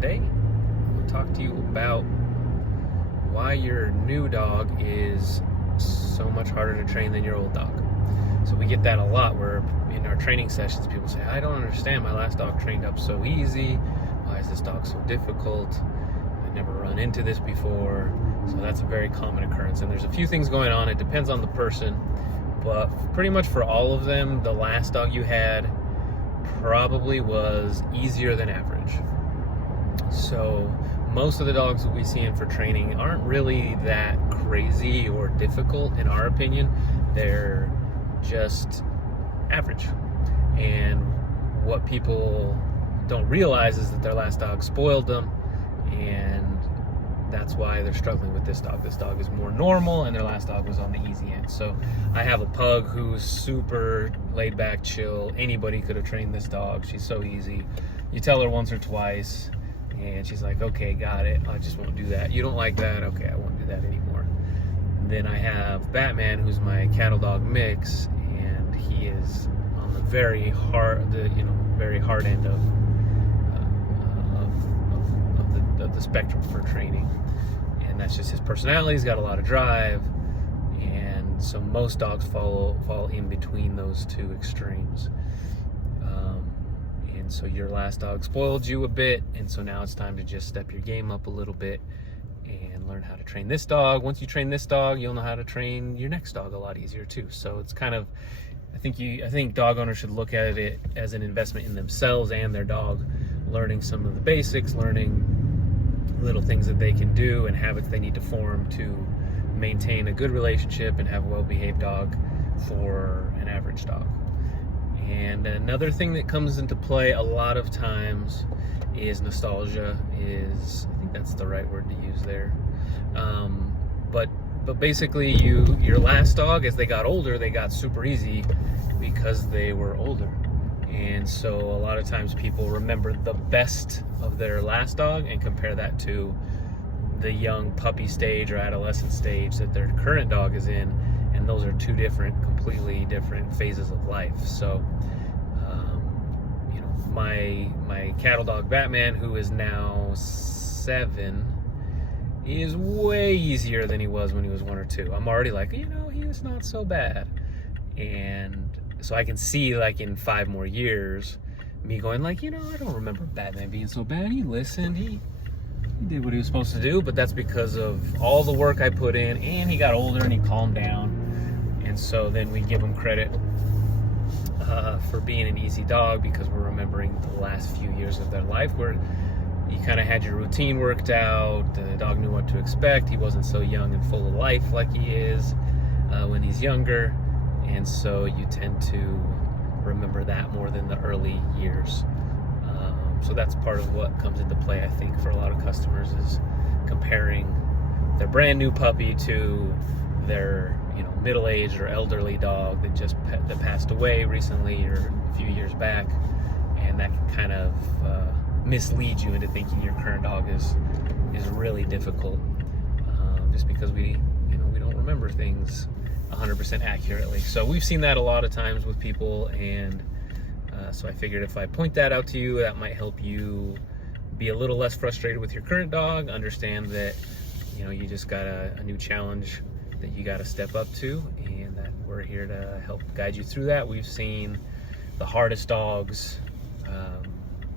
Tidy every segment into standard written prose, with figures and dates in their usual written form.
today I'm going to talk to you about why your new dog is so much harder to train than your old dog. So we get that a lot where in our training sessions people say, I don't understand, my last dog trained up so easy, why is this dog so difficult? I've never run into this before. So that's a very common occurrence, and there's a few things going on. It depends on the person, but pretty much for all of them, the last dog you had probably was easier than average. So most of the dogs that we see in for training aren't really that crazy or difficult in our opinion. They're just average. And what people don't realize is that their last dog spoiled them, and that's why they're struggling with this dog. This dog is more normal, and their last dog was on the easy end. So I have a pug who's super laid back, chill. Anybody could have trained this dog. She's so easy. You tell her once or twice, and she's like, okay, got it. I just won't do that. You don't like that? Okay, I won't do that anymore. And then I have Batman, who's my cattle dog mix, and he is on the very hard, very hard end of the spectrum for training. And that's just his personality. He's got a lot of drive, and so most dogs fall in between those two extremes. And so your last dog spoiled you a bit, and so now it's time to just step your game up a little bit and learn how to train this dog. Once you train this dog, you'll know how to train your next dog a lot easier too. So it's kind of, I think dog owners should look at it as an investment in themselves and their dog, learning some of the basics, learning little things that they can do and habits they need to form to maintain a good relationship and have a well-behaved dog for an average dog. And another thing that comes into play a lot of times is nostalgia. I think that's the right word to use there. But basically your last dog, as they got older, they got super easy because they were older. And so a lot of times people remember the best of their last dog and compare that to the young puppy stage or adolescent stage that their current dog is in. And those are two completely different phases of life. So, my cattle dog Batman, who is now 7, is way easier than he was when he was 1 or 2. I'm already like, he is not so bad. And so I can see, like, in 5 more years, me going like, I don't remember Batman being so bad. He listened, he did what he was supposed to do, but that's because of all the work I put in, and he got older and he calmed down. And so then we give him credit for being an easy dog because we're remembering the last few years of their life where you kind of had your routine worked out, the dog knew what to expect, he wasn't so young and full of life like he is when he's younger. And so you tend to remember that more than the early years. So that's part of what comes into play, I think, for a lot of customers, is comparing their brand new puppy to their middle-aged or elderly dog that passed away recently or a few years back. And that can kind of mislead you into thinking your current dog is really difficult, just because we don't remember things 100% accurately. So we've seen that a lot of times with people, and so I figured if I point that out to you, that might help you be a little less frustrated with your current dog, understand that you just got a new challenge that you got to step up to, and that we're here to help guide you through that. We've seen the hardest dogs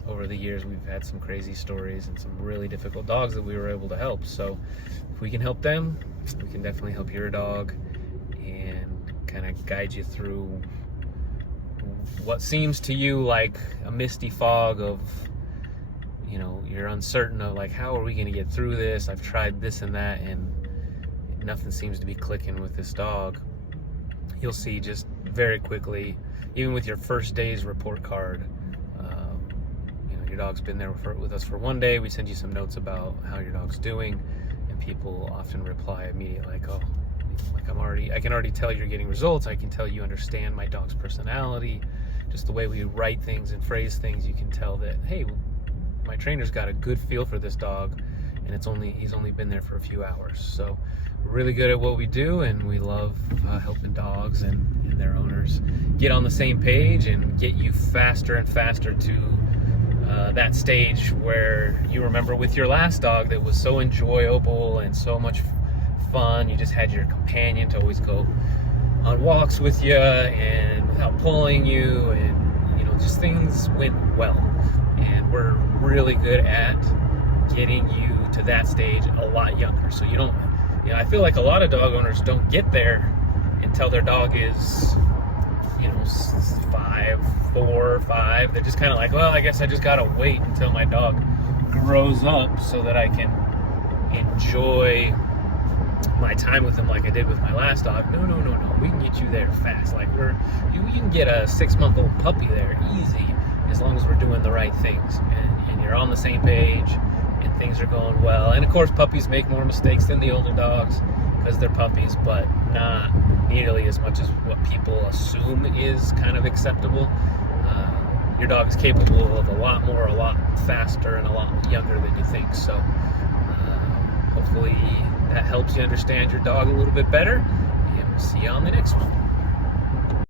over the years. We've had some crazy stories and some really difficult dogs that we were able to help. So if we can help them, we can definitely help your dog and kind of guide you through what seems to you like a misty fog of, you're uncertain of like, how are we going to get through this? I've tried this and that, and nothing seems to be clicking with this dog. You'll see just very quickly, even with your first day's report card, your dog's been there with us for 1 day. We send you some notes about how your dog's doing, and people often reply immediately like, I can already tell you're getting results. I can tell you understand my dog's personality, just the way we write things and phrase things. You can tell that, hey, my trainer's got a good feel for this dog, and he's only been there for a few hours. So we're really good at what we do, and we love helping dogs and their owners get on the same page and get you faster and faster to that stage where you remember with your last dog that was so enjoyable and so much fun. You just had your companion to always go on walks with you and without pulling you, and you know, just things went well. And we're really good at getting you to that stage a lot younger. So you don't, you know, I feel like a lot of dog owners don't get there until their dog is, you know, 4 or 5. They're just kind of like, well, I guess I just gotta wait until my dog grows up so that I can enjoy my time with them like I did with my last dog. No. We can get you there fast. Like you can get a 6-month-old puppy there easy as long as we're doing the right things and you're on the same page and things are going well. And of course, puppies make more mistakes than the older dogs because they're puppies, but not nearly as much as what people assume is kind of acceptable. Your dog is capable of a lot more, a lot faster, and a lot younger than you think. So hopefully that helps you understand your dog a little bit better, and we'll see you on the next one.